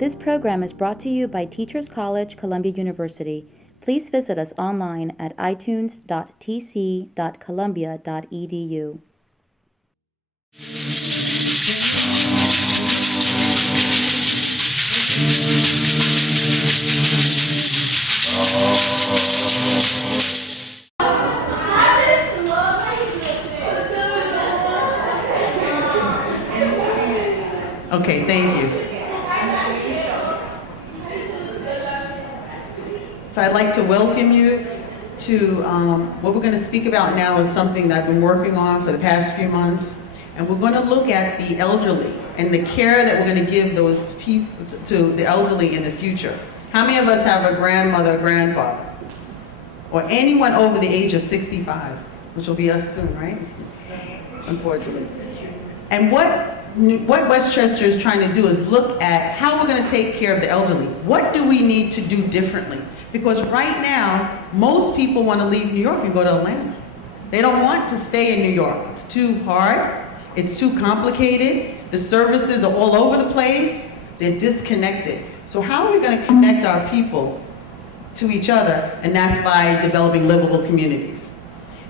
This program is brought to you by Teachers College, Columbia University. Please visit us online at itunes.tc.columbia.edu. Okay, thank you. So I'd like to welcome you to what we're going to speak about now is something that I've been working on for the past few months. And we're going to look at the elderly and the care that we're going to give those people to the elderly in the future. How many of us have a grandmother or grandfather? Or anyone over the age of 65, which will be us soon, right? Unfortunately. And what Westchester is trying to do is look at how we're going to take care of the elderly. What do we need to do differently? Because right now, most people want to leave New York and go to Atlanta. They don't want to stay in New York. It's too hard. It's too complicated. The services are all over the place. They're disconnected. So how are we going to connect our people to each other? And that's by developing livable communities.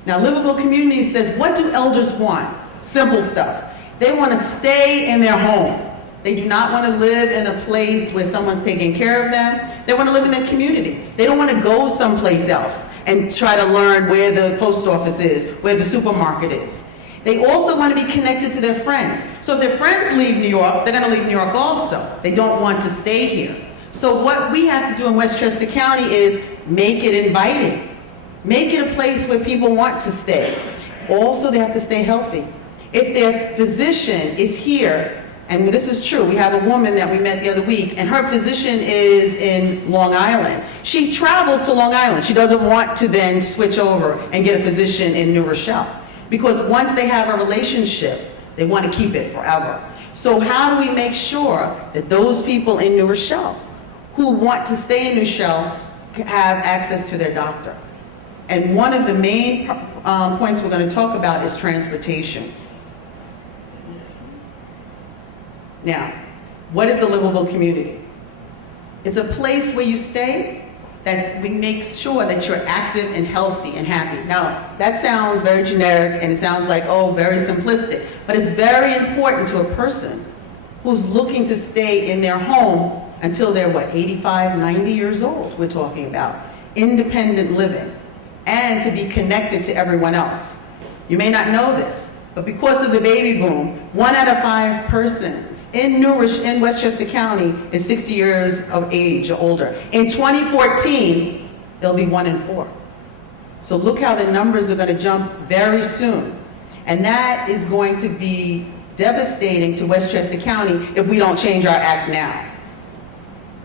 Now, livable communities says, what do elders want? Simple stuff. They want to stay in their home. They do not want to live in a place where someone's taking care of them. They want to live in their community. They don't want to go someplace else and try to learn where the post office is, where the supermarket is. They also want to be connected to their friends. So if their friends leave New York, they're going to leave New York also. They don't want to stay here. So what we have to do in Westchester County is make it inviting. Make it a place where people want to stay. Also, they have to stay healthy. If their physician is here, and this is true, we have a woman that we met the other week, and her physician is in Long Island. She travels to Long Island. She doesn't want to then switch over and get a physician in New Rochelle. Because once they have a relationship, they want to keep it forever. So how do we make sure that those people in New Rochelle who want to stay in New Rochelle have access to their doctor? And one of the main points we're going to talk about is transportation. Now, what is a livable community? It's a place where you stay that makes sure that you're active and healthy and happy. Now, that sounds very generic and it sounds like, oh, very simplistic, but it's very important to a person who's looking to stay in their home until they're, what, 85, 90 years old, we're talking about. Independent living and to be connected to everyone else. You may not know this, but because of the baby boom, 1 out of 5 persons in Westchester County is 60 years of age or older. In 2014, it'll be 1 in 4. So look how the numbers are going to jump very soon. And that is going to be devastating to Westchester County if we don't change our act now.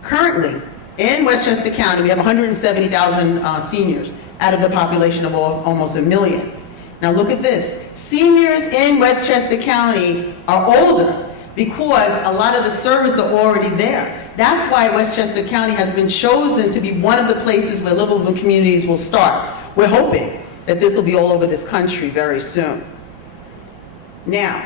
Currently, in Westchester County, we have 170,000 seniors out of the population of almost 1 million. Now look at this. Seniors in Westchester County are older because a lot of the services are already there. That's why Westchester County has been chosen to be one of the places where livable communities will start. We're hoping that this will be all over this country very soon. Now,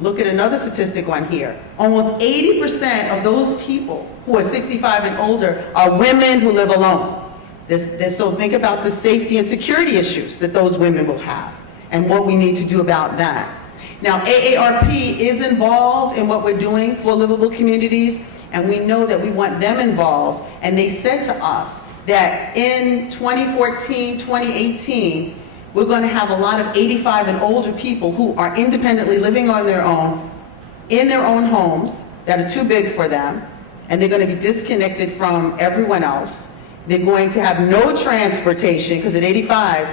look at another statistic on here. Almost 80% of those people who are 65 and older are women who live alone. So think about the safety and security issues that those women will have and what we need to do about that. Now, AARP is involved in what we're doing for livable communities, and we know that we want them involved. And they said to us that in 2014, 2018, we're going to have a lot of 85 and older people who are independently living on their own, in their own homes that are too big for them, and they're going to be disconnected from everyone else. They're going to have no transportation, because at 85,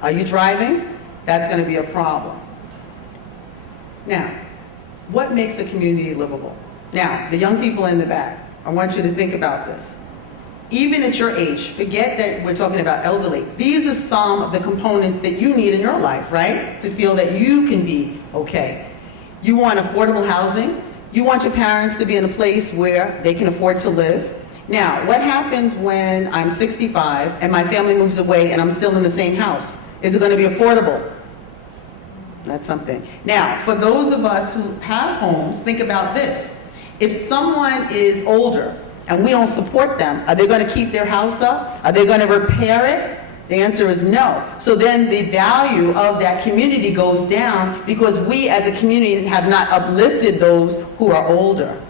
are you driving? That's going to be a problem. Now, what makes a community livable? Now, the young people in the back, I want you to think about this. Even at your age, forget that we're talking about elderly. These are some of the components that you need in your life, right? To feel that you can be okay. You want affordable housing. You want your parents to be in a place where they can afford to live. Now, what happens when I'm 65 and my family moves away and I'm still in the same house? Is it going to be affordable? That's something. Now, for those of us who have homes, think about this. If someone is older and we don't support them, are they going to keep their house up? Are they going to repair it? The answer is no. So then the value of that community goes down because we as a community have not uplifted those who are older.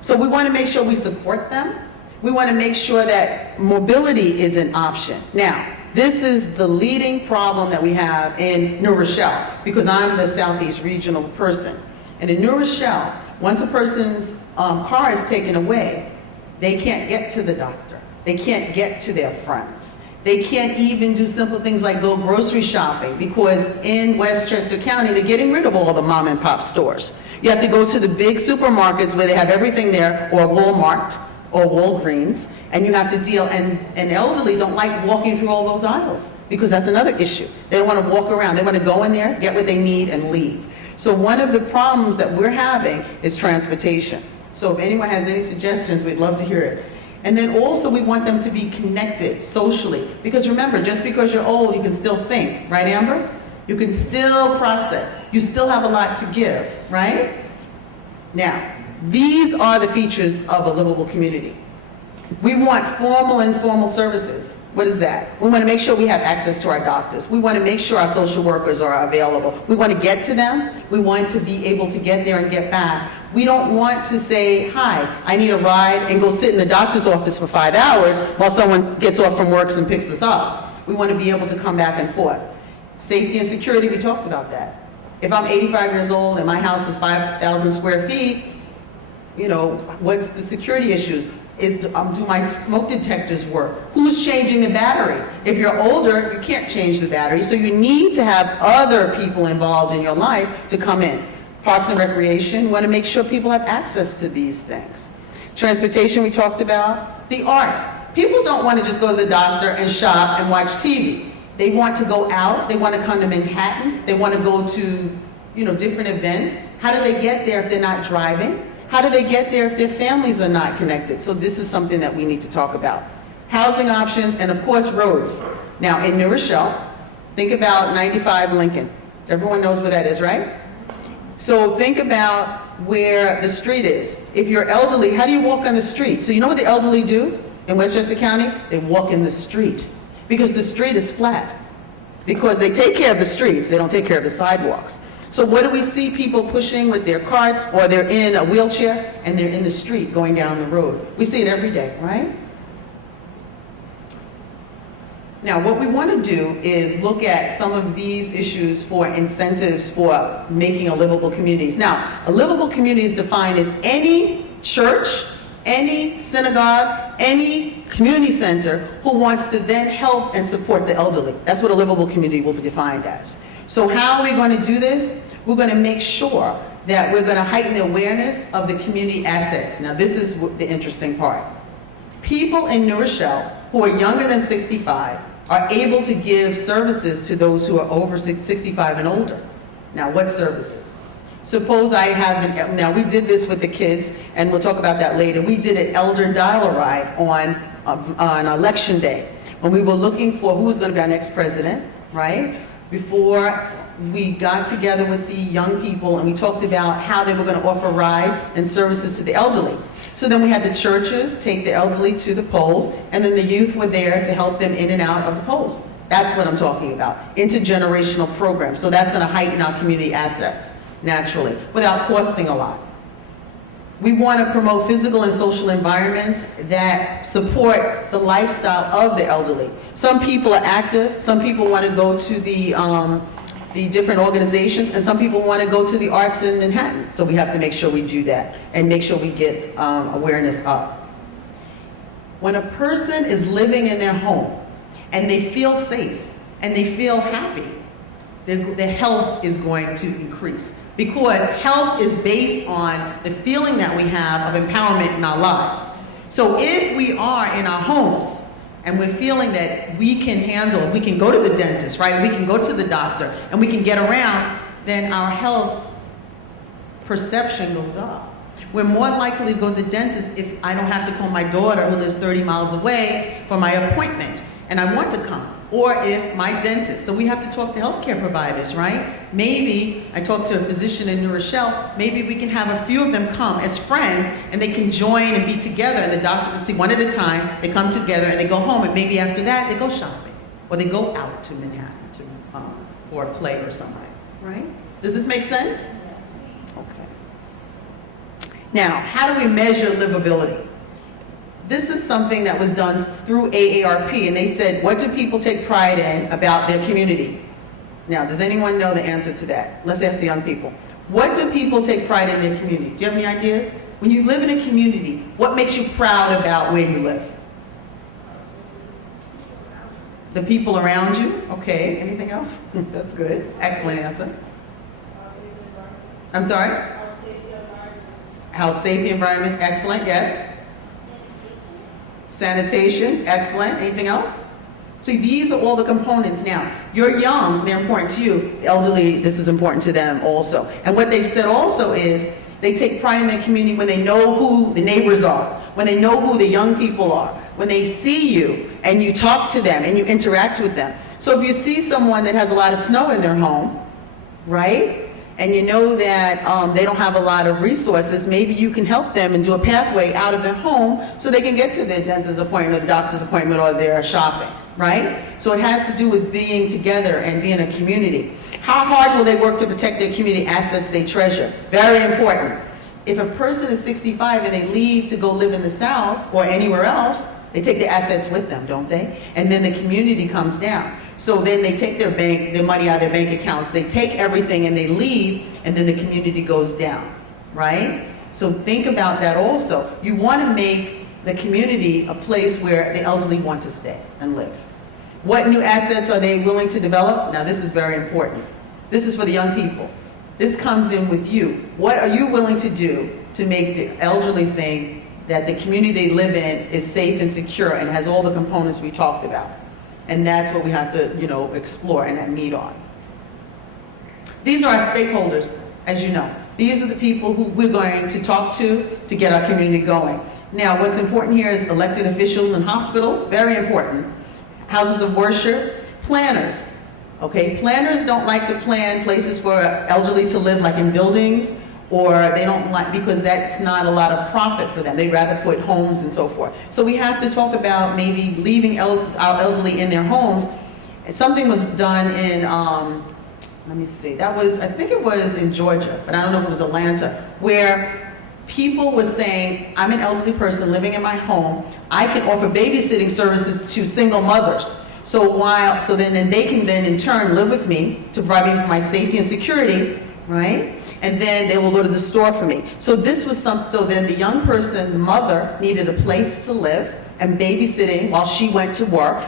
So we want to make sure we support them. We want to make sure that mobility is an option. Now, this is the leading problem that we have in New Rochelle, because I'm the Southeast regional person. And in New Rochelle, once a person's car is taken away, they can't get to the doctor. They can't get to their friends. They can't even do simple things like go grocery shopping, because in Westchester County, they're getting rid of all the mom and pop stores. You have to go to the big supermarkets where they have everything there, or Walmart, or Walgreens, and you have to deal, and elderly don't like walking through all those aisles, because that's another issue. They don't want to walk around. They want to go in there, get what they need, and leave. So one of the problems that we're having is transportation. So if anyone has any suggestions, we'd love to hear it. And then also we want them to be connected socially. Because remember, just because you're old, you can still think, right, Amber? You can still process. You still have a lot to give, right? Now, these are the features of a livable community. We want formal and informal services. What is that? We want to make sure we have access to our doctors. We want to make sure our social workers are available. We want to get to them. We want to be able to get there and get back. We don't want to say, hi, I need a ride, and go sit in the doctor's office for 5 hours while someone gets off from work and picks us up. We want to be able to come back and forth. Safety and security, we talked about that. If I'm 85 years old and my house is 5,000 square feet, you know, what's the security issues? Do my smoke detectors work? Who's changing the battery? If you're older, you can't change the battery, so you need to have other people involved in your life to come in. Parks and recreation, we want to make sure people have access to these things. Transportation, we talked about. The arts. People don't want to just go to the doctor and shop and watch TV. They want to go out. They want to come to Manhattan. They want to go to, you know, different events. How do they get there if they're not driving? How do they get there if their families are not connected? So this is something that we need to talk about. Housing options, and of course roads. Now in New Rochelle, think about 95 Lincoln. Everyone knows where that is, right? So think about where the street is. If you're elderly, how do you walk on the street? So you know what the elderly do in Westchester County? They walk in the street, because the street is flat. Because they take care of the streets, they don't take care of the sidewalks. So what do we see people pushing with their carts, or they're in a wheelchair and they're in the street going down the road? We see it every day, right? Now what we want to do is look at some of these issues for incentives for making a livable communities. Now, a livable community is defined as any church, any synagogue, any community center who wants to then help and support the elderly. That's what a livable community will be defined as. So how are we going to do this? We're going to make sure that we're going to heighten the awareness of the community assets. Now this is the interesting part. People in New Rochelle who are younger than 65 are able to give services to those who are over 65 and older. Now what services? Suppose I have now we did this with the kids, and we'll talk about that later. We did an elder dial-a-ride on election day, when we were looking for who was going to be our next president, right? Before we got together with the young people and we talked about how they were going to offer rides and services to the elderly. So then we had the churches take the elderly to the polls, and then the youth were there to help them in and out of the polls. That's what I'm talking about, intergenerational programs. So that's going to heighten our community assets, naturally, without costing a lot. We want to promote physical and social environments that support the lifestyle of the elderly. Some people are active, some people want to go to the different organizations, and some people want to go to the arts in Manhattan. So we have to make sure we do that and make sure we get awareness up. When a person is living in their home and they feel safe and they feel happy, their health is going to increase. Because health is based on the feeling that we have of empowerment in our lives. So if we are in our homes and we're feeling that we can handle, we can go to the dentist, right? We can go to the doctor and we can get around, then our health perception goes up. We're more likely to go to the dentist if I don't have to call my daughter who lives 30 miles away for my appointment, and I want to come. Or if my dentist, so we have to talk to healthcare providers, right? Maybe, I talked to a physician in Rochelle, maybe we can have a few of them come as friends and they can join and be together, and the doctor will see one at a time, they come together and they go home, and maybe after that they go shopping, or they go out to Manhattan to, or a play or something, right? Does this make sense? Okay. Now, how do we measure livability? This is something that was done through AARP, and they said, what do people take pride in about their community? Now, does anyone know the answer to that? Let's ask the young people. What do people take pride in their community? Do you have any ideas? When you live in a community, what makes you proud about where you live? The people around you? Okay, anything else? That's good. Excellent answer. I'm sorry? How safe the environment is. Excellent, yes. Sanitation, excellent. Anything else? See, these are all the components. Now, you're young, they're important to you. The elderly, this is important to them also. And what they've said also is they take pride in their community when they know who the neighbors are, when they know who the young people are, when they see you and you talk to them and you interact with them. So if you see someone that has a lot of snow in their home, right? And you know that they don't have a lot of resources, maybe you can help them and do a pathway out of their home so they can get to their dentist appointment or the doctor's appointment or their shopping, right? So it has to do with being together and being a community. How hard will they work to protect their community assets they treasure? Very important. If a person is 65 and they leave to go live in the South or anywhere else, they take their assets with them, don't they? And then the community comes down. So then they take their money out of their bank accounts, they take everything and they leave, and then the community goes down, right? So think about that also. You want to make the community a place where the elderly want to stay and live. What new assets are they willing to develop? Now this is very important. This is for the young people. This comes in with you. What are you willing to do to make the elderly think that the community they live in is safe and secure and has all the components we talked about? And that's what we have to, explore and meet on. These are our stakeholders, as you know. These are the people who we're going to talk to get our community going. Now, what's important here is elected officials in hospitals, very important. Houses of worship, planners. Okay, planners don't like to plan places for elderly to live like in buildings, or they don't like, because that's not a lot of profit for them. They'd rather put homes and so forth. So we have to talk about maybe leaving our elderly in their homes. Something was done in, let me see, that was, I think it was in Georgia, but I don't know if it was Atlanta, where people were saying, I'm an elderly person living in my home, I can offer babysitting services to single mothers. So then they can then in turn live with me to provide me for my safety and security, right? And then they will go to the store for me. So this was so then the young person, the mother, needed a place to live and babysitting while she went to work,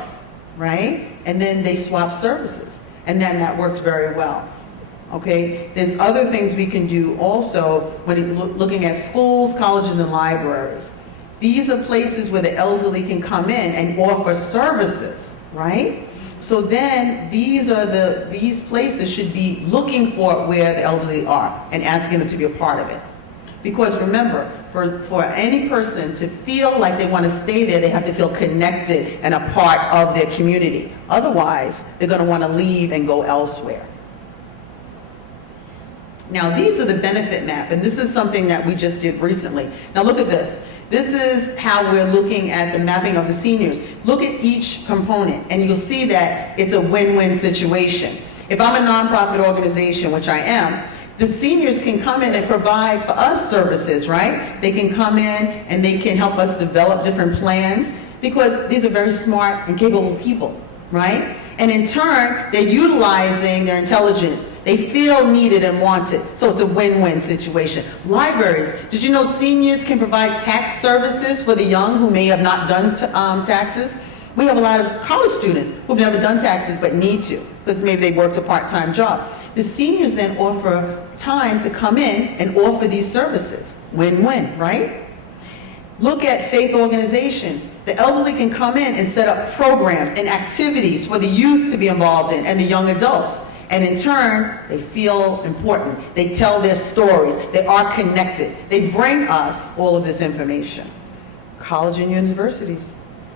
right? And then they swapped services. And then that worked very well. Okay, there's other things we can do also when looking at schools, colleges, and libraries. These are places where the elderly can come in and offer services, right? So then these places should be looking for where the elderly are and asking them to be a part of it. Because remember, for any person to feel like they want to stay there, they have to feel connected and a part of their community. Otherwise, they're going to want to leave and go elsewhere. Now, these are the benefit map, and this is something that we just did recently. Now, look at this. This is how we're looking at the mapping of the seniors. Look at each component, and you'll see that it's a win-win situation. If I'm a nonprofit organization, which I am, the seniors can come in and provide for us services, right? They can come in and they can help us develop different plans, because these are very smart and capable people, right? And in turn, they're utilizing their intelligence. They feel needed and wanted, so it's a win-win situation. Libraries, did you know seniors can provide tax services for the young who may have not done taxes? We have a lot of college students who've never done taxes but need to, because maybe they worked a part-time job. The seniors then offer time to come in and offer these services. Win-win, right? Look at faith organizations. The elderly can come in and set up programs and activities for the youth to be involved in and the young adults. And in turn, they feel important. They tell their stories. They are connected. They bring us all of this information. College and universities.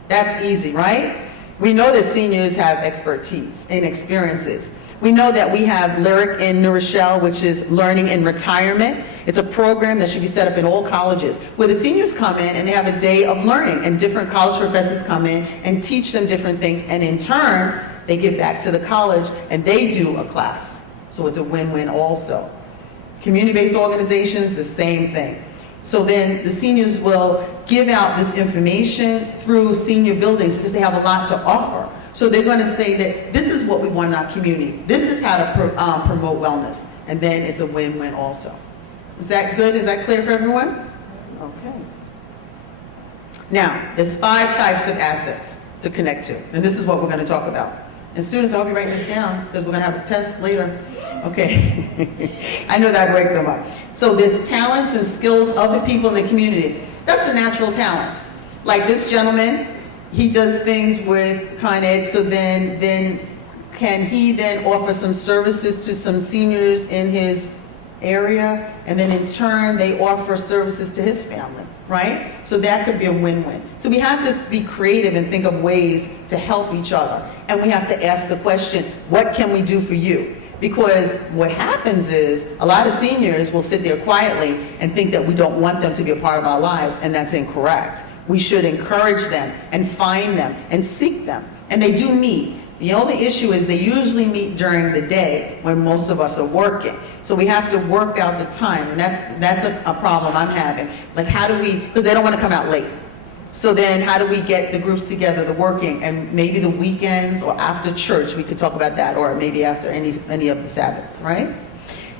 That's easy, right? We know that seniors have expertise and experiences. We know that we have Lyric in New Rochelle, which is Learning in Retirement. It's a program that should be set up in all colleges, where the seniors come in and they have a day of learning, and different college professors come in and teach them different things, and in turn, they give back to the college and they do a class. So it's a win-win also. Community-based organizations, the same thing. So then the seniors will give out this information through senior buildings because they have a lot to offer. So they're going to say that this is what we want in our community. This is how to promote wellness. And then it's a win-win also. Is that good? Is that clear for everyone? Okay. Now, there's 5 types of assets to connect to. And this is what we're going to talk about. And students, I hope you write this down because we're going to have a test later. Okay. I know that I break them up. So there's talents and skills of the people in the community. That's the natural talents. Like this gentleman, he does things with Con Ed, so then can he then offer some services to some seniors in his area, and then in turn they offer services to his family, right? So that could be a win-win. So we have to be creative and think of ways to help each other. And we have to ask the question, what can we do for you? Because what happens is a lot of seniors will sit there quietly and think that we don't want them to be a part of our lives, and that's incorrect. We should encourage them and find them and seek them. And they do meet. The only issue is they usually meet during the day when most of us are working. So we have to work out the time, and that's a problem I'm having. Like, how do we, because they don't want to come out late. So then how do we get the groups together, the working, and maybe the weekends or after church, we could talk about that, or maybe after any of the Sabbaths, right?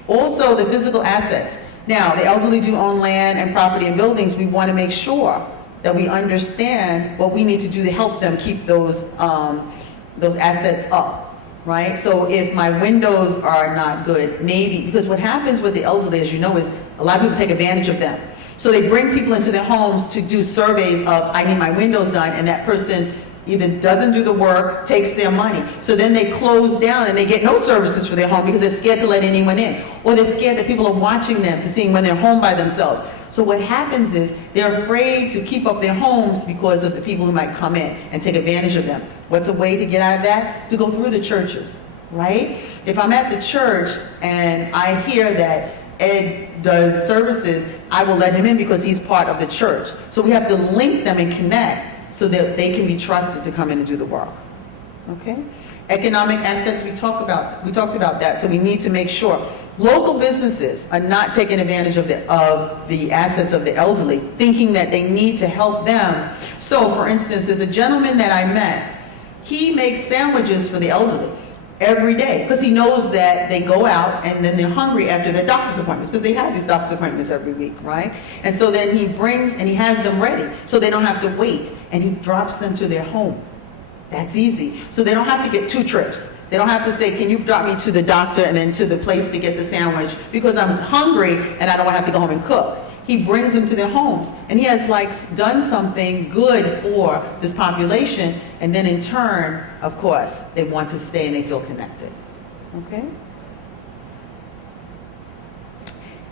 Also, the physical assets. Now, the elderly do own land and property and buildings. We want to make sure that we understand what we need to do to help them keep those assets up, right? So if my windows are not good, maybe, because what happens with the elderly, as you know, is a lot of people take advantage of them. So they bring people into their homes to do surveys of, I need my windows done, and that person either doesn't do the work, takes their money. So then they close down and they get no services for their home because they're scared to let anyone in. Or they're scared that people are watching them to see when they're home by themselves. So what happens is they're afraid to keep up their homes because of the people who might come in and take advantage of them. What's a way to get out of that? To go through the churches, right? If I'm at the church and I hear that Ed does services, I will let him in because he's part of the church. So we have to link them and connect so that they can be trusted to come in and do the work. Okay? Economic assets, we talked about that, so we need to make sure local businesses are not taking advantage of the assets of the elderly, thinking that they need to help them. So for instance, there's a gentleman that I met. He makes sandwiches for the elderly every day because he knows that they go out and then they're hungry after their doctor's appointments, because they have these doctor's appointments every week, right? And so then he brings and he has them ready so they don't have to wait, and he drops them to their home. That's easy. So they don't have to get 2 trips. They don't have to say, can you drop me to the doctor and then to the place to get the sandwich because I'm hungry and I don't want to have to go home and cook. He brings them to their homes, and he has done something good for this population, and then in turn, of course, they want to stay and they feel connected. Okay?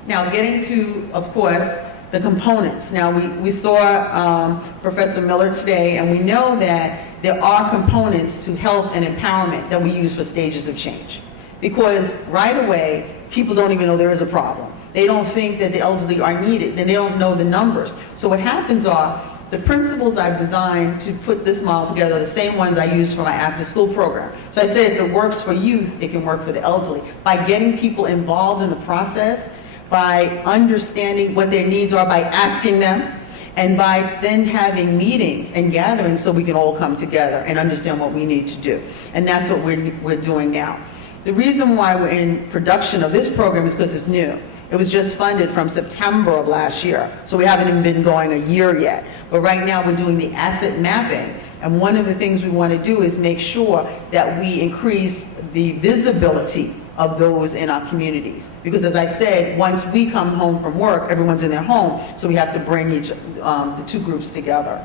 Now getting to, of course, the components. Now we saw Professor Miller today, and we know that there are components to health and empowerment that we use for stages of change. Because right away, people don't even know there is a problem. They don't think that the elderly are needed, and they don't know the numbers. So what happens are, the principles I've designed to put this model together are the same ones I use for my after-school program. So I said if it works for youth, it can work for the elderly. By getting people involved in the process, by understanding what their needs are, by asking them, and by then having meetings and gatherings so we can all come together and understand what we need to do. And that's what we're doing now. The reason why we're in production of this program is because it's new. It was just funded from September of last year, so we haven't even been going a year yet. But right now we're doing the asset mapping, and one of the things we want to do is make sure that we increase the visibility of those in our communities. Because as I said, once we come home from work, everyone's in their home, so we have to bring the 2 groups together.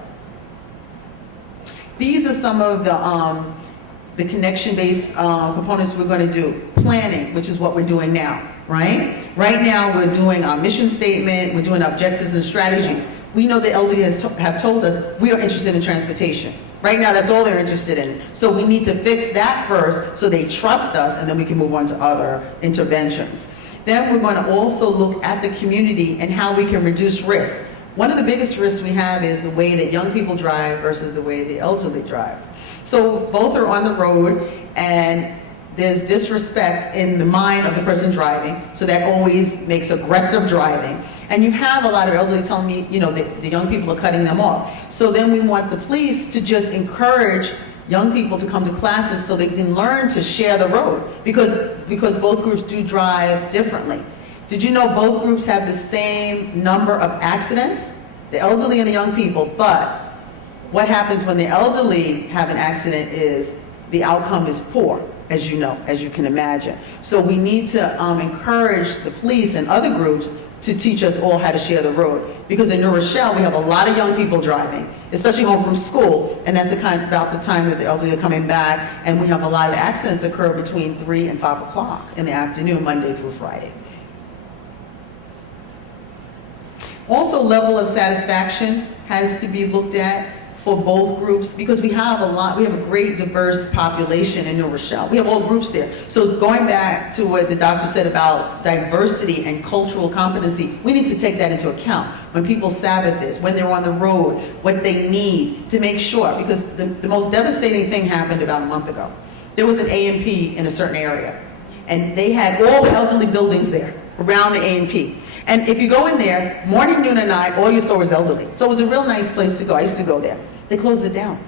These are some of the connection-based components we're going to do. Planning, which is what we're doing now, right? Right now we're doing our mission statement, we're doing objectives and strategies. We know the elderly have told us we are interested in transportation. Right now, that's all they're interested in. So we need to fix that first so they trust us, and then we can move on to other interventions. Then we're going to also look at the community and how we can reduce risk. One of the biggest risks we have is the way that young people drive versus the way the elderly drive. So both are on the road, and there's disrespect in the mind of the person driving, so that always makes aggressive driving. And you have a lot of elderly telling me, you know, the young people are cutting them off. So then we want the police to just encourage young people to come to classes so they can learn to share the road, because both groups do drive differently. Did you know both groups have the same number of accidents, the elderly and the young people? But what happens when the elderly have an accident is the outcome is poor, as you know, as you can imagine. So we need to encourage the police and other groups to teach us all how to share the road. Because in New Rochelle, we have a lot of young people driving, especially home from school, and that's about the time that the elderly are coming back, and we have a lot of accidents that occur between 3 and 5 o'clock in the afternoon, Monday through Friday. Also, level of satisfaction has to be looked at for both groups, because we have a great diverse population in New Rochelle. We have all groups there. So going back to what the doctor said about diversity and cultural competency, we need to take that into account when people Sabbath this, when they're on the road, what they need to make sure, because the most devastating thing happened about a month ago. There was an A&P in a certain area, and they had all the elderly buildings there around the A&P. And if you go in there, morning, noon, and night, all you saw was elderly. So it was a real nice place to go. I used to go there. They closed it down.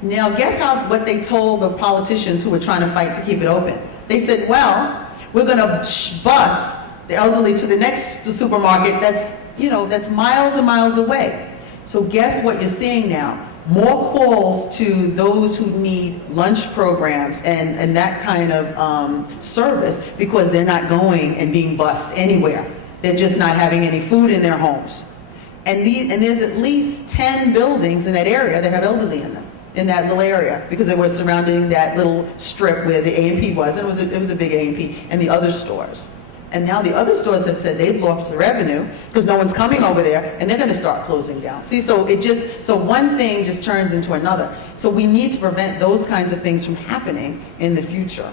Now, guess what they told the politicians who were trying to fight to keep it open? They said, well, we're going to bus the elderly to the next supermarket that's miles and miles away. So guess what you're seeing now? More calls to those who need lunch programs and that kind of service, because they're not going and being bused anywhere. They're just not having any food in their homes. And there's at least 10 buildings in that area that have elderly in them, in that little area, because they were surrounding that little strip where the A&P was, and it was a big A&P, and the other stores. And now the other stores have said they've lost the revenue because no one's coming over there, and they're going to start closing down. See, so one thing just turns into another. So we need to prevent those kinds of things from happening in the future.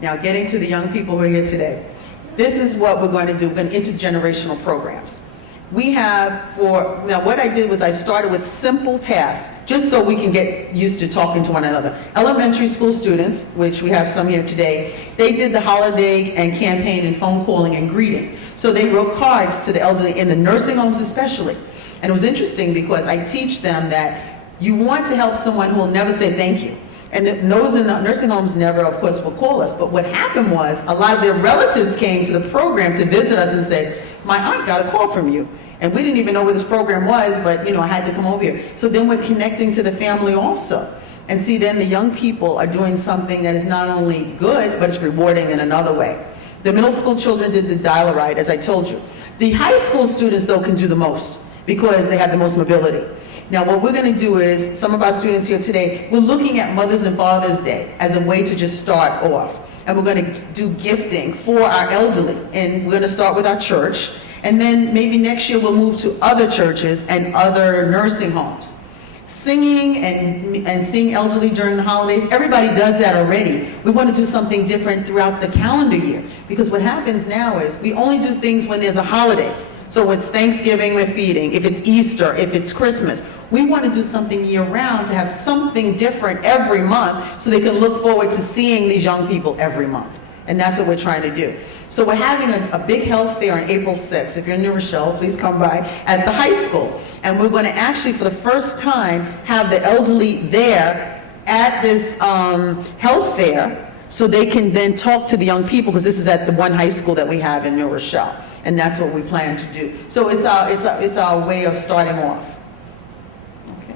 Now, getting to the young people who are here today. This is what we're going to do. We're going to intergenerational programs. We have now what I did was I started with simple tasks, just so we can get used to talking to one another. Elementary school students, which we have some here today, they did the holiday and campaign and phone calling and greeting. So they wrote cards to the elderly in the nursing homes especially. And it was interesting because I teach them that you want to help someone who will never say thank you. And those in the nursing homes never, of course, will call us. But what happened was a lot of their relatives came to the program to visit us and said, my aunt got a call from you. And we didn't even know what this program was, but I had to come over here. So then we're connecting to the family also. And see, then the young people are doing something that is not only good, but it's rewarding in another way. The middle school children did the dial-a-ride, as I told you. The high school students, though, can do the most because they have the most mobility. Now, what we're going to do is, some of our students here today, we're looking at Mother's and Father's Day as a way to just start off. And we're going to do gifting for our elderly. And we're going to start with our church. And then maybe next year we'll move to other churches and other nursing homes. Singing and seeing elderly during the holidays, everybody does that already. We want to do something different throughout the calendar year. Because what happens now is we only do things when there's a holiday. So it's Thanksgiving, we're feeding. If it's Easter, if it's Christmas. We want to do something year-round to have something different every month so they can look forward to seeing these young people every month. And that's what we're trying to do. So we're having a big health fair on April 6th. If you're in New Rochelle, please come by, at the high school. And we're going to actually, for the first time, have the elderly there at this health fair so they can then talk to the young people, because this is at the one high school that we have in New Rochelle. And that's what we plan to do. So it's our way of starting off. Okay.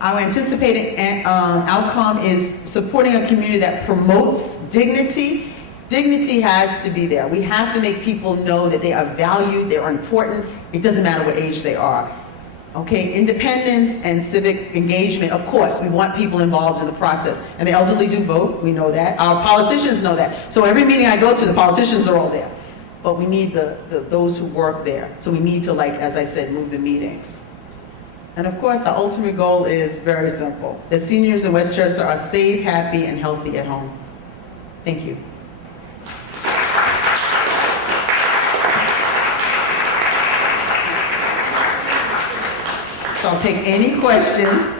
Our anticipated outcome is supporting a community that promotes dignity. Dignity has to be there. We have to make people know that they are valued, they are important. It doesn't matter what age they are. Okay, independence and civic engagement, of course, we want people involved in the process. And the elderly do vote, we know that. Our politicians know that. So every meeting I go to, the politicians are all there. But we need those who work there. So we need to, like, as I said, move the meetings. And of course, our ultimate goal is very simple. The seniors in Westchester are safe, happy, and healthy at home. Thank you. So I'll take any questions.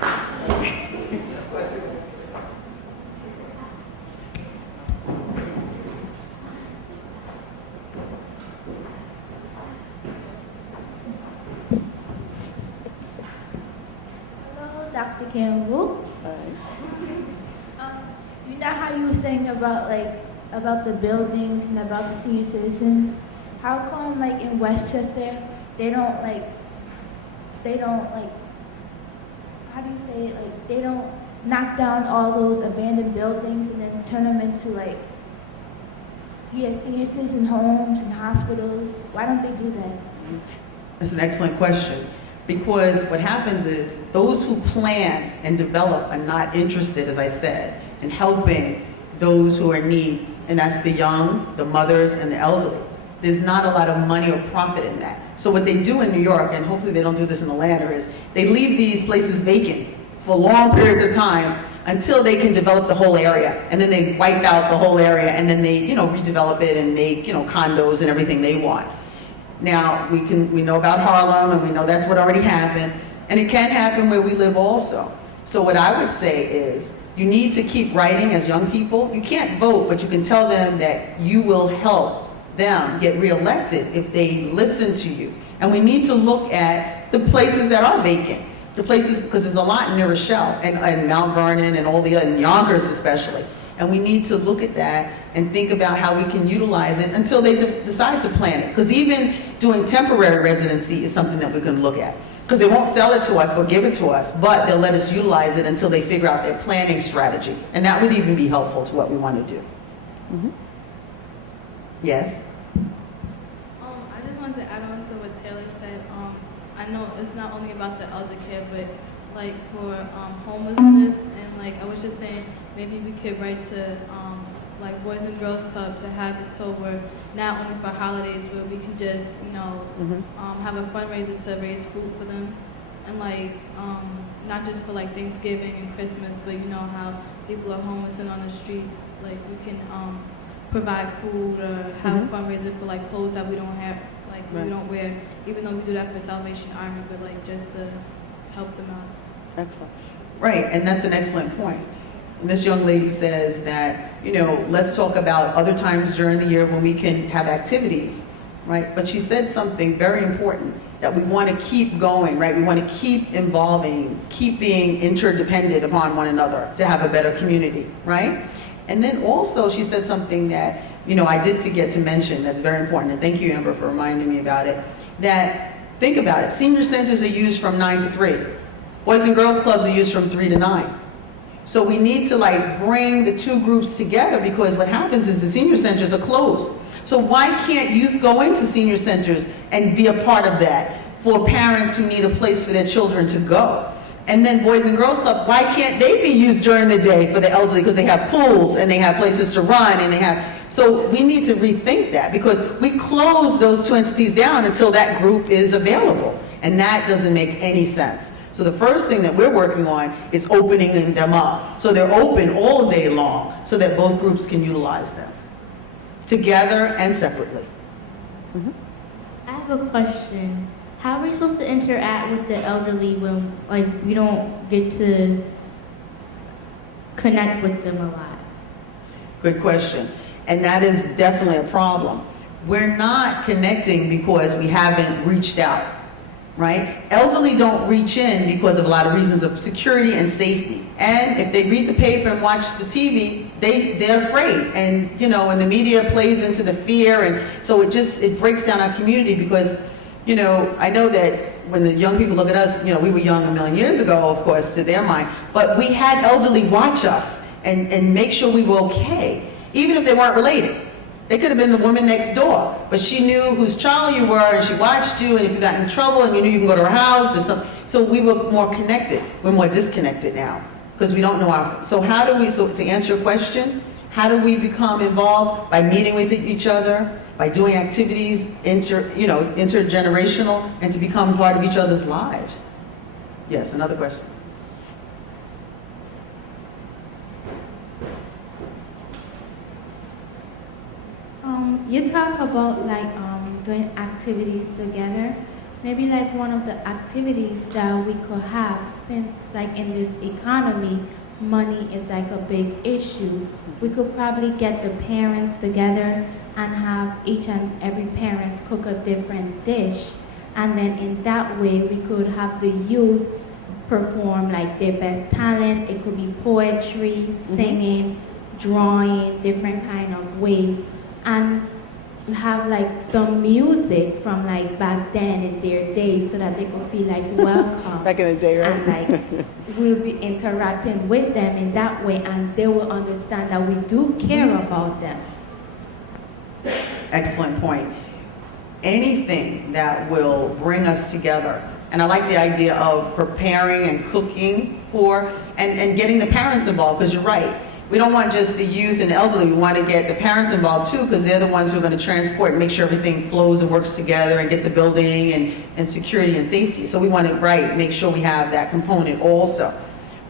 Hello, Dr. Campbell. You know how you were saying about about the buildings and about the senior citizens? How come in Westchester they don't how do you say it? They don't knock down all those abandoned buildings and then turn them into senior citizen homes and hospitals. Why don't they do that? That's an excellent question. Because what happens is those who plan and develop are not interested, as I said, in helping those who are in need, and that's the young, the mothers, and the elderly. There's not a lot of money or profit in that. So what they do in New York, and hopefully they don't do this in Atlanta, is they leave these places vacant for long periods of time until they can develop the whole area. And then they wipe out the whole area, and then they redevelop it and make condos and everything they want. Now, we know about Harlem, and we know that's what already happened, and it can happen where we live also. So what I would say is, you need to keep writing as young people. You can't vote, but you can tell them that you will help them get reelected if they listen to you. And we need to look at the places that are vacant. The places, because there's a lot near Rochelle, and Mount Vernon, and all the other, and Yonkers especially. And we need to look at that and think about how we can utilize it until they decide to plan it. Because even doing temporary residency is something that we can look at. Because they won't sell it to us or give it to us, but they'll let us utilize it until they figure out their planning strategy. And that would even be helpful to what we want to do. Mm-hmm. Yes? I just wanted to add on to what Taylor said. I know it's not only about the elder care, but for homelessness, and I was just saying, maybe we could write to Boys and Girls Club to have it so we're not only for holidays, where we can just have a fundraiser to raise food for them, and not just for Thanksgiving and Christmas, but how people are homeless and on the streets, we can provide food or have a fundraiser for clothes that we don't have, Right. we don't wear, even though we do that for Salvation Army, but just to help them out. Excellent. Right, and that's an excellent point. And this young lady says that, let's talk about other times during the year when we can have activities, right? But she said something very important, that we want to keep going, right? We want to keep involving, keep being interdependent upon one another to have a better community, right? And then also she said something that, I did forget to mention that's very important, and thank you, Amber, for reminding me about it, that, think about it, senior centers are used from 9 to 3. Boys and Girls Clubs are used from 3 to 9. So we need to bring the two groups together, because what happens is the senior centers are closed. So why can't youth go into senior centers and be a part of that for parents who need a place for their children to go? And then Boys and Girls Club, why can't they be used during the day for the elderly? Because they have pools and they have places to run and they have, so we need to rethink that, because we close those two entities down until that group is available. And that doesn't make any sense. So the first thing that we're working on is opening them up. So they're open all day long so that both groups can utilize them, together and separately. Mm-hmm. I have a question. How are we supposed to interact with the elderly when we don't get to connect with them a lot? Good question. And that is definitely a problem. We're not connecting because we haven't reached out. Right? Elderly don't reach in because of a lot of reasons of security and safety. And if they read the paper and watch the TV, they're afraid. And, and the media plays into the fear. And so it breaks down our community, because, I know that when the young people look at us, we were young a million years ago, of course, to their mind. But we had elderly watch us and make sure we were okay, even if they weren't related. They could have been the woman next door, but she knew whose child you were, and she watched you, and if you got in trouble, and you knew you can go to her house, or something. So we were more connected. We're more disconnected now, because we don't know so to answer your question, how do we become involved? By meeting with each other, by doing activities, intergenerational, and to become part of each other's lives. Yes, another question. You talk about like doing activities together. Maybe like one of the activities that we could have, since like in this economy, money is like a big issue. We could probably get the parents together and have each and every parent cook a different dish. And then in that way, we could have the youth perform like their best talent. It could be poetry, singing, drawing, different kind of ways. And have like some music from like back then in their days so that they could feel like welcome. Back in the day, right? And like we'll be interacting with them in that way and they will understand that we do care about them. Excellent point. Anything that will bring us together. And I like the idea of preparing and cooking for, and getting the parents involved, because you're right. We don't want just the youth and the elderly, we want to get the parents involved too, because they're the ones who are going to transport and make sure everything flows and works together and get the building and security and safety. So we want to, make sure we have that component also.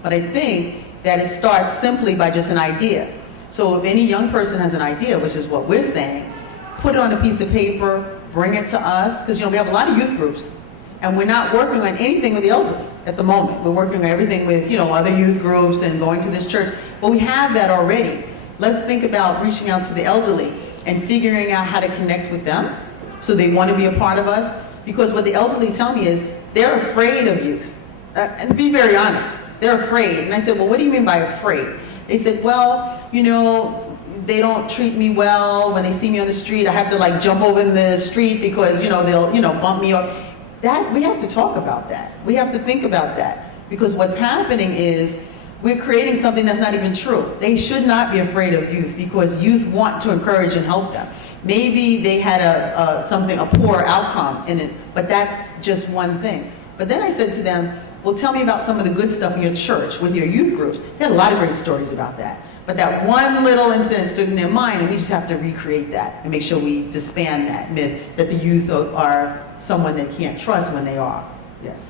But I think that it starts simply by just an idea. So if any young person has an idea, which is what we're saying, put it on a piece of paper, bring it to us, because we have a lot of youth groups, and we're not working on anything with the elderly at the moment. We're working on everything with other youth groups and going to this church, but we have that already. Let's think about reaching out to the elderly and figuring out how to connect with them so they want to be a part of us, because what the elderly tell me is they're afraid of youth. And be very honest, they're afraid. And I said, well, what do you mean by afraid? They said, well, they don't treat me well. When they see me on the street, I have to like jump over in the street because, they'll, bump me up. That, we have to talk about that. We have to think about that, because what's happening is we're creating something that's not even true. They should not be afraid of youth, because youth want to encourage and help them. Maybe they had a poor outcome in it, but that's just one thing. But then I said to them, well, tell me about some of the good stuff in your church with your youth groups. They had a lot of great stories about that. But that one little incident stood in their mind, and we just have to recreate that and make sure we disband that myth that the youth are someone they can't trust when they are. Yes.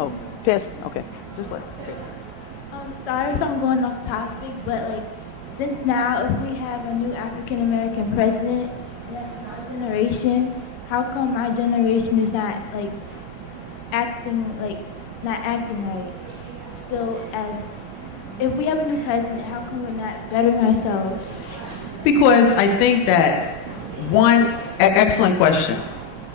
Oh, pass. Okay. Just let. Sorry if I'm going off topic, but like, since now if we have a new African American president, that's our generation, how come our generation is not like acting right? Still, as if we have a new president, how come we're not bettering ourselves? Because I think that excellent question.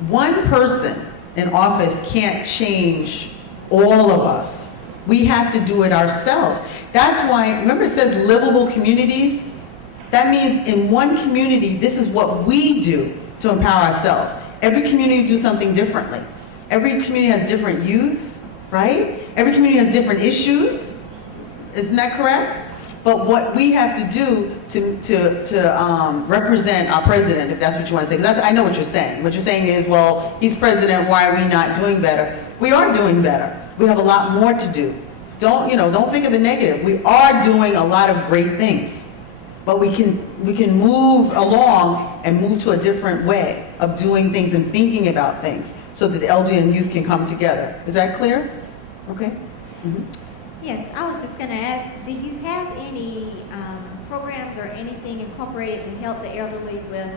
One person in office can't change all of us. We have to do it ourselves. That's why, remember it says livable communities? That means in one community, this is what we do to empower ourselves. Every community do something differently. Every community has different youth, right? Every community has different issues. Isn't that correct? But what we have to do to represent our president, if that's what you want to say, because I know what you're saying. What you're saying is, well, he's president, why are we not doing better? We are doing better. We have a lot more to do. Don't think of the negative. We are doing a lot of great things. But we can move along and move to a different way of doing things and thinking about things so that the elderly and youth can come together. Is that clear? Okay. Mm-hmm. Yes, I was just going to ask, do you have any programs or anything incorporated to help the elderly with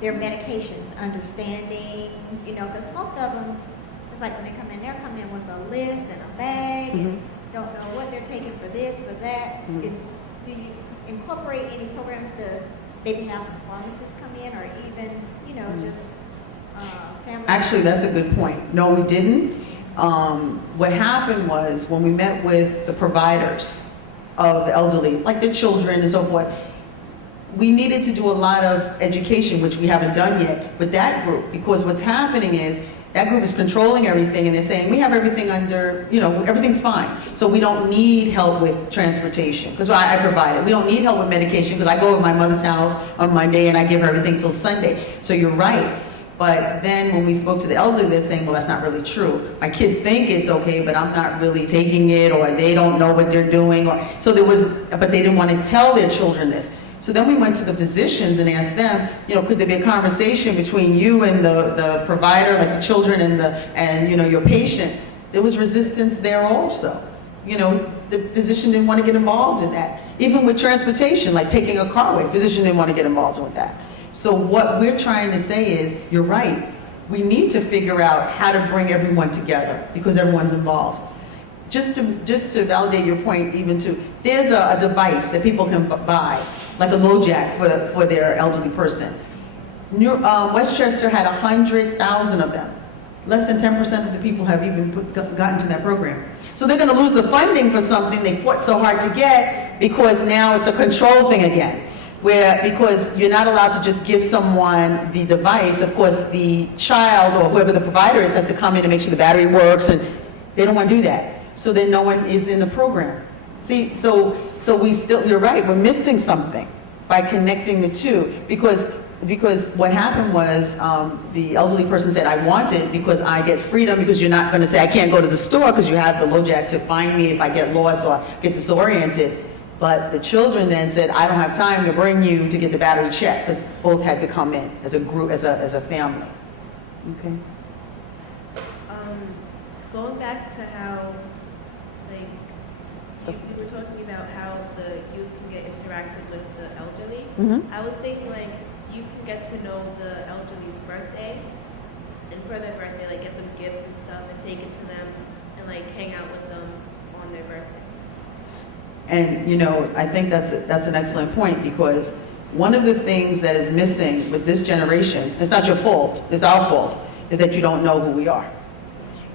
their medications, understanding, because most of them, just like when they come in, they're coming in with a list and a bag and don't know what they're taking for this, for that. Do you incorporate any programs to maybe have some pharmacists come in, or even, just family? Actually, that's a good point. No, we didn't. What happened was when we met with the providers of the elderly, like the children and so forth, we needed to do a lot of education, which we haven't done yet with that group, because what's happening is that group is controlling everything, and they're saying, we have everything under, everything's fine. So we don't need help with transportation, because I provide it. We don't need help with medication, because I go to my mother's house on Monday and I give her everything till Sunday. So you're right. But then when we spoke to the elderly, they're saying, well, that's not really true. My kids think it's okay, but I'm not really taking it, or they don't know what they're doing. But they didn't want to tell their children this. So then we went to the physicians and asked them, could there be a conversation between you and the provider, like the children and your patient, there was resistance there also. You know, the physician didn't want to get involved in that. Even with transportation, like taking a car away, physician didn't want to get involved with that. So what we're trying to say is, you're right, we need to figure out how to bring everyone together because everyone's involved. Just to validate your point, even too, there's a device that people can buy, like a LoJack for their elderly person. Westchester had 100,000 of them. Less than 10% of the people have even gotten to that program. So they're going to lose the funding for something they fought so hard to get because now it's a control thing again. Because you're not allowed to just give someone the device. Of course, the child or whoever the provider is has to come in and make sure the battery works, and they don't want to do that. So then no one is in the program. See, so we still, you're right, we're missing something by connecting the two, because what happened was the elderly person said, I want it because I get freedom, because you're not going to say, I can't go to the store because you have the LoJack to find me if I get lost or get disoriented. But the children then said, I don't have time to bring you to get the battery checked, because both had to come in as a group, as a family. Okay. Going back to how, like, you were talking about how the youth can get interactive with the elderly. Mm-hmm. I was thinking, like, you can get to know the elderly's birthday, and for their birthday, like, get them gifts and stuff and take it to them and, like, hang out with them on their birthday. And, you know, I think that's an excellent point, because one of the things that is missing with this generation, it's not your fault, it's our fault, is that you don't know who we are.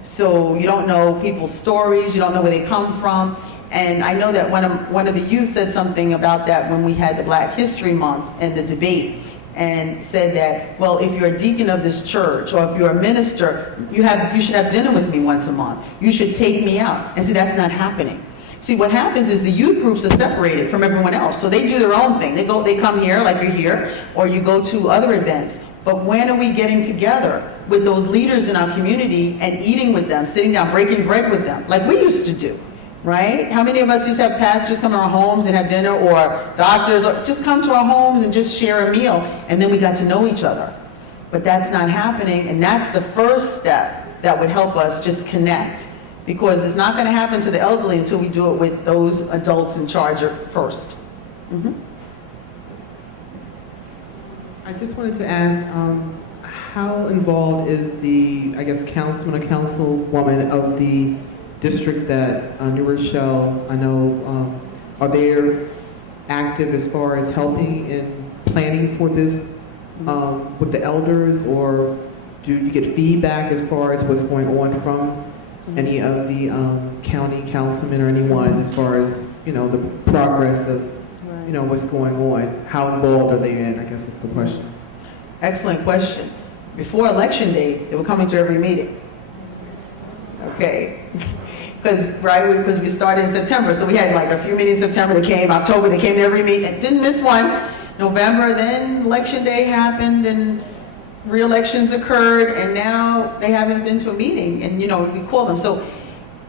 So you don't know people's stories, you don't know where they come from. And I know that one of the youth said something about that when we had the Black History Month and the debate, and said that, well, if you're a deacon of this church, or if you're a minister, you should have dinner with me once a month. You should take me out. And see, that's not happening. See, what happens is the youth groups are separated from everyone else. So they do their own thing. They come here, like you're here, or you go to other events. But when are we getting together with those leaders in our community and eating with them, sitting down, breaking bread with them, like we used to do, right? How many of us used to have pastors come to our homes and have dinner, or doctors, or just come to our homes and just share a meal, and then we got to know each other? But that's not happening, and that's the first step that would help us just connect. Because it's not going to happen to the elderly until we do it with those adults in charge first. Mm-hmm. I just wanted to ask, how involved is the, I guess, councilman or councilwoman of the district that New Rochelle, I know, are they active as far as helping in planning for this with the elders, or do you get feedback as far as what's going on from any of the county councilmen or anyone as far as, you know, the progress of, you know, what's going on? How involved are they in? I guess that's the question. Excellent question. Before election day, they were coming to every meeting. Okay. Because we started in September, so we had like a few meetings in September. They came, October, they came to every meeting. Didn't miss one. November, then election day happened, and re-elections occurred, and now they haven't been to a meeting, and, you know, we call them. So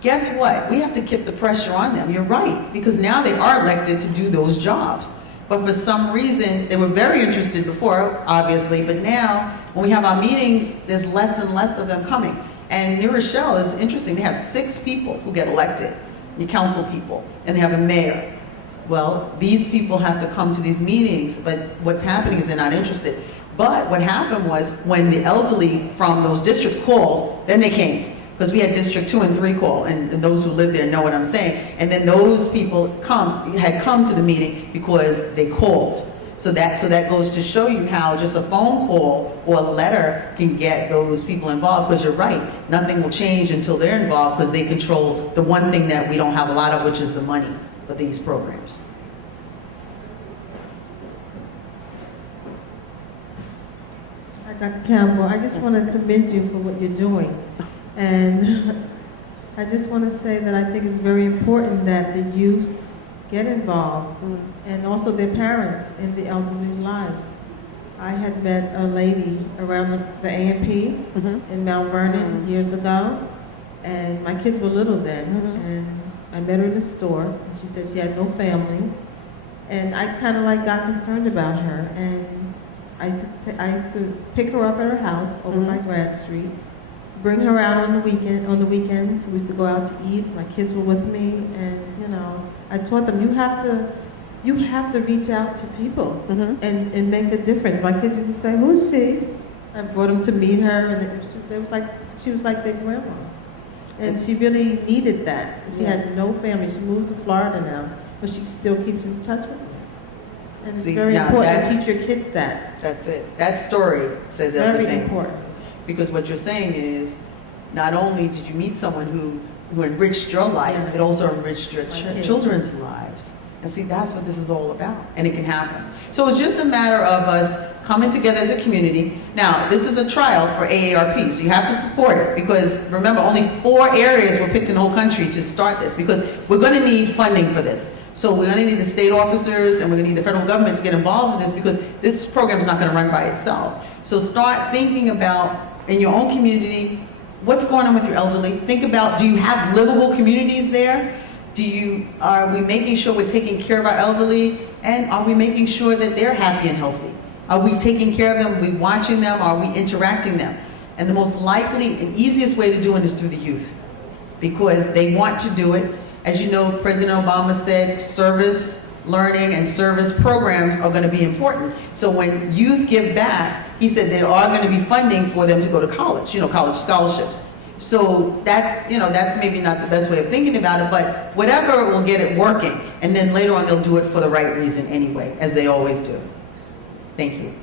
guess what? We have to keep the pressure on them. You're right, because now they are elected to do those jobs. But for some reason, they were very interested before, obviously, but now when we have our meetings, there's less and less of them coming. And New Rochelle is interesting. They have 6 people who get elected, the council people, and they have a mayor. Well, these people have to come to these meetings, but what's happening is they're not interested. But what happened was, when the elderly from those districts called, then they came. Because we had District 2 and 3 call, and those who live there know what I'm saying. And then those people had come to the meeting because they called. So that goes to show you how just a phone call or a letter can get those people involved. Because you're right, nothing will change until they're involved, because they control the one thing that we don't have a lot of, which is the money for these programs. Dr. Campbell, I just want to commend you for what you're doing. And I just want to say that I think it's very important that the youth get involved, and also their parents in the elderly's lives. I had met a lady around the A&P in Mount Vernon years ago, and my kids were little then, and I met her in the store, and she said she had no family, and I kind of like got concerned about her, and I used to pick her up at her house over by Grant Street, bring her out on the weekends. We used to go out to eat. My kids were with me, and I taught them you have to reach out to people and make a difference. My kids used to say, "Who's she?" I brought them to meet her, and she was like their grandma, and she really needed that. She had no family. She moved to Florida now, but she still keeps in touch with them. And it's very important to teach your kids that. That's it. That story says everything. Very important. Because what you're saying is, not only did you meet someone who enriched your life, it also enriched your children's lives. And see, that's what this is all about. And it can happen. So it's just a matter of us coming together as a community. Now, this is a trial for AARP, so you have to support it. Because remember, only 4 areas were picked in the whole country to start this. Because we're going to need funding for this. So we're going to need the state officers and we're going to need the federal government to get involved in this, because this program is not going to run by itself. So start thinking about, in your own community, what's going on with your elderly. Think about, do you have livable communities there? Are we making sure we're taking care of our elderly? And are we making sure that they're happy and healthy? Are we taking care of them? Are we watching them? Are we interacting them? And the most likely and easiest way to do it is through the youth, because they want to do it. As you know, President Obama said service, learning, and service programs are going to be important. So when youth give back, he said there are going to be funding for them to go to college, college scholarships. So that's maybe not the best way of thinking about it, but whatever will get it working. And then later on, they'll do it for the right reason anyway, as they always do. Thank you.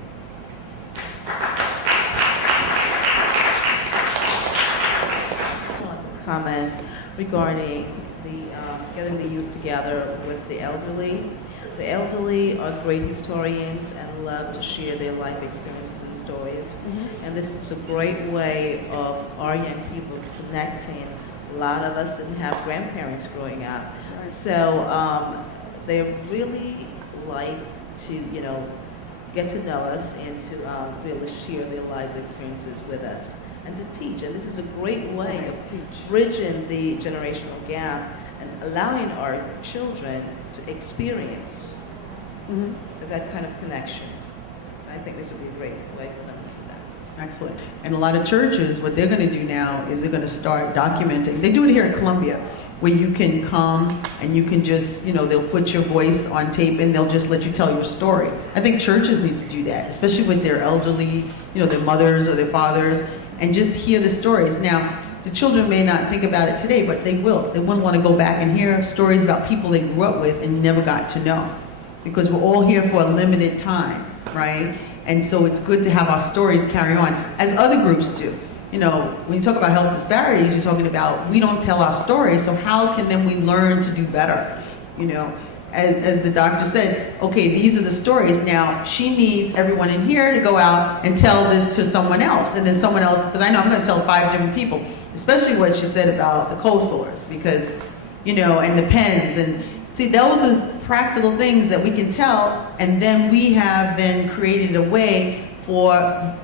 Comment regarding the getting the youth together with the elderly. The elderly are great historians and love to share their life experiences and stories. And this is a great way of our young people connecting. A lot of us didn't have grandparents growing up. So they really like to, get to know us and to be able to share their lives experiences with us and to teach. And this is a great way of bridging the generational gap and allowing our children to experience that kind of connection. And I think this would be a great way for them to do that. Excellent. And a lot of churches, what they're going to do now is they're going to start documenting. They do it here in Columbia, where you can come and you can just, they'll put your voice on tape and they'll just let you tell your story. I think churches need to do that, especially with their elderly, their mothers or their fathers, and just hear the stories. Now, the children may not think about it today, but they will. They wouldn't want to go back and hear stories about people they grew up with and never got to know. Because we're all here for a limited time, right? And so it's good to have our stories carry on, as other groups do. When you talk about health disparities, you're talking about we don't tell our stories, so how can then we learn to do better? As the doctor said, okay, these are the stories. Now, she needs everyone in here to go out and tell this to someone else. And then someone else, because I know I'm going to tell 5 different people, especially what she said about the cold sores, because, and the pens. And see, those are practical things that we can tell, and then we have then created a way for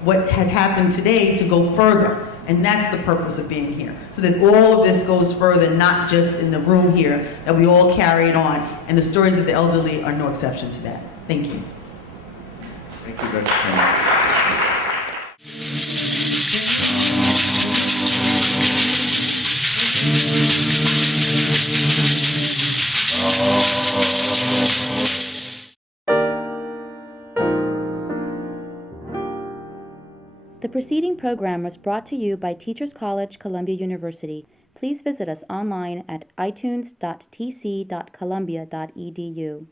what had happened today to go further. And that's the purpose of being here. So that all of this goes further, not just in the room here, that we all carry it on. And the stories of the elderly are no exception to that. Thank you. Thank you, Dr. Campbell. The preceding program was brought to you by Teachers College, Columbia University. Please visit us online at itunes.tc.columbia.edu.